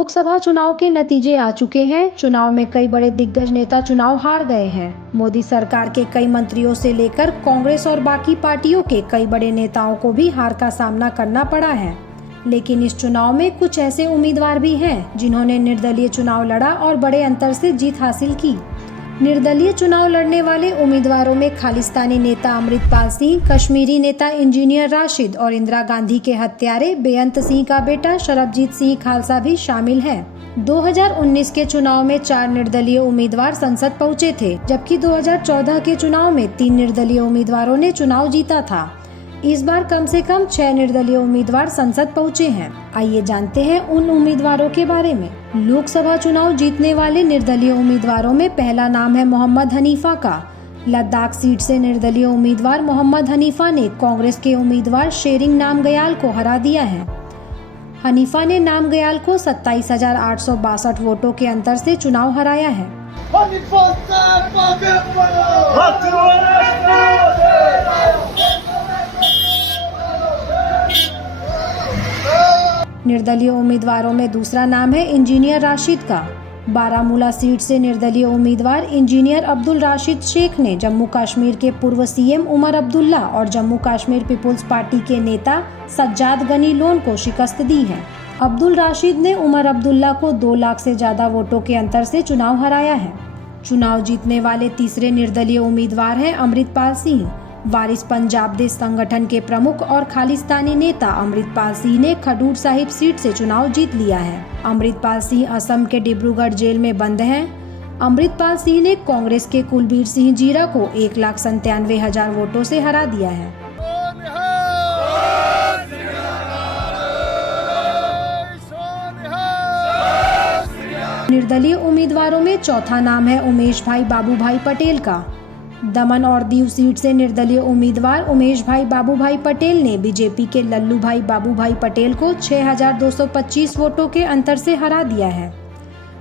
लोकसभा चुनाव के नतीजे आ चुके हैं। चुनाव में कई बड़े दिग्गज नेता चुनाव हार गए हैं। मोदी सरकार के कई मंत्रियों से लेकर कांग्रेस और बाकी पार्टियों के कई बड़े नेताओं को भी हार का सामना करना पड़ा है। लेकिन इस चुनाव में कुछ ऐसे उम्मीदवार भी हैं जिन्होंने निर्दलीय चुनाव लड़ा और बड़े अंतर से जीत हासिल की। निर्दलीय चुनाव लड़ने वाले उम्मीदवारों में खालिस्तानी नेता अमृतपाल सिंह, कश्मीरी नेता इंजीनियर राशिद और इंदिरा गांधी के हत्यारे बेअंत सिंह का बेटा सरबजीत सिंह खालसा भी शामिल हैं। 2019 के चुनाव में 4 निर्दलीय उम्मीदवार संसद पहुंचे थे, जबकि 2014 के चुनाव में 3 निर्दलीय उम्मीदवारों ने चुनाव जीता था। इस बार कम से कम 6 निर्दलीय उम्मीदवार संसद पहुंचे हैं। आइए जानते हैं उन उम्मीदवारों के बारे में। लोकसभा चुनाव जीतने वाले निर्दलीय उम्मीदवारों में पहला नाम है मोहम्मद हनीफा का। लद्दाख सीट से निर्दलीय उम्मीदवार मोहम्मद हनीफा ने कांग्रेस के उम्मीदवार शेरिंग नामग्याल को हरा दिया है। हनीफा ने नामग्याल को 27,862 वोटों के अंतर से चुनाव हराया है। निर्दलीय उम्मीदवारों में दूसरा नाम है इंजीनियर राशिद का। बारामूला सीट से निर्दलीय उम्मीदवार इंजीनियर अब्दुल राशिद शेख ने जम्मू कश्मीर के पूर्व सीएम उमर अब्दुल्ला और जम्मू कश्मीर पीपुल्स पार्टी के नेता सज्जाद गनी लोन को शिकस्त दी है। अब्दुल राशिद ने उमर अब्दुल्ला को 2 लाख से ज्यादा वोटों के अंतर से चुनाव हराया है। चुनाव जीतने वाले तीसरे निर्दलीय उम्मीदवार हैं अमृतपाल सिंह। वारिस पंजाब देश संगठन के प्रमुख और खालिस्तानी नेता अमृतपाल सिंह ने खडूर साहिब सीट से चुनाव जीत लिया है। अमृतपाल सिंह असम के डिब्रूगढ़ जेल में बंद हैं। अमृतपाल सिंह ने कांग्रेस के कुलबीर सिंह जीरा को 1,97,000 वोटों से हरा दिया है। निर्दलीय उम्मीदवारों में चौथा नाम है उमेश भाई बाबू भाई पटेल का। दमन और दीव सीट से निर्दलीय उम्मीदवार उमेश भाई बाबू भाई पटेल ने बीजेपी के लल्लू भाई बाबू भाई पटेल को 6,225 वोटों के अंतर से हरा दिया है।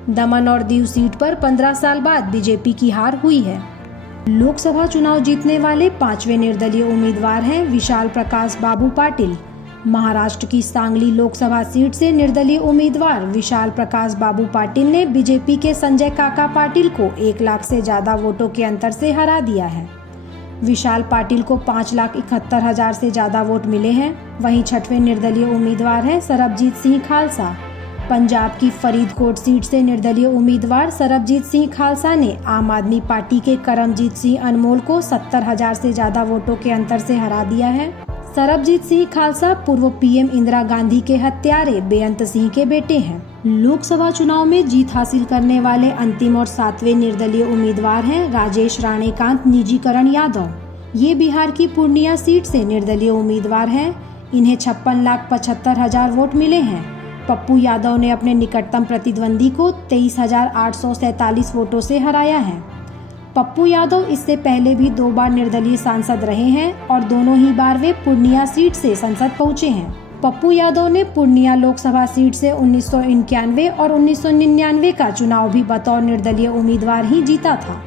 दमन और दीव सीट पर 15 साल बाद बीजेपी की हार हुई है। लोकसभा चुनाव जीतने वाले 5वें निर्दलीय उम्मीदवार हैं विशाल प्रकाश बाबू पाटिल। महाराष्ट्र की सांगली लोकसभा सीट से निर्दलीय उम्मीदवार विशाल प्रकाश बाबू पाटिल ने बीजेपी के संजय काका पाटिल को 1 लाख से ज्यादा वोटों के अंतर से हरा दिया है। विशाल पाटिल को 5,71,000 से ज्यादा वोट मिले हैं। वहीं 6वें निर्दलीय उम्मीदवार हैं सरबजीत सिंह खालसा। पंजाब की फरीदकोट सीट से निर्दलीय उम्मीदवार सरबजीत सिंह खालसा ने आम आदमी पार्टी के करमजीत सिंह अनमोल को 70,000 से ज्यादा वोटों के अंतर से हरा दिया है। सरबजीत सिंह खालसा पूर्व पीएम इंदिरा गांधी के हत्यारे बेअंत सिंह के बेटे हैं। लोकसभा चुनाव में जीत हासिल करने वाले अंतिम और 7वें निर्दलीय उम्मीदवार हैं राजेश राणेकांत निजीकरण यादव। ये बिहार की पूर्णिया सीट से निर्दलीय उम्मीदवार हैं। इन्हें 56,75,000 वोट मिले हैं। पप्पू यादव ने अपने निकटतम प्रतिद्वंदी को 23,847 वोटों से हराया है। पप्पू यादव इससे पहले भी 2 बार निर्दलीय सांसद रहे हैं और दोनों ही बार वे पूर्णिया सीट से संसद पहुंचे हैं। पप्पू यादव ने पूर्णिया लोकसभा सीट से 1991 और 1999 का चुनाव भी बतौर निर्दलीय उम्मीदवार ही जीता था।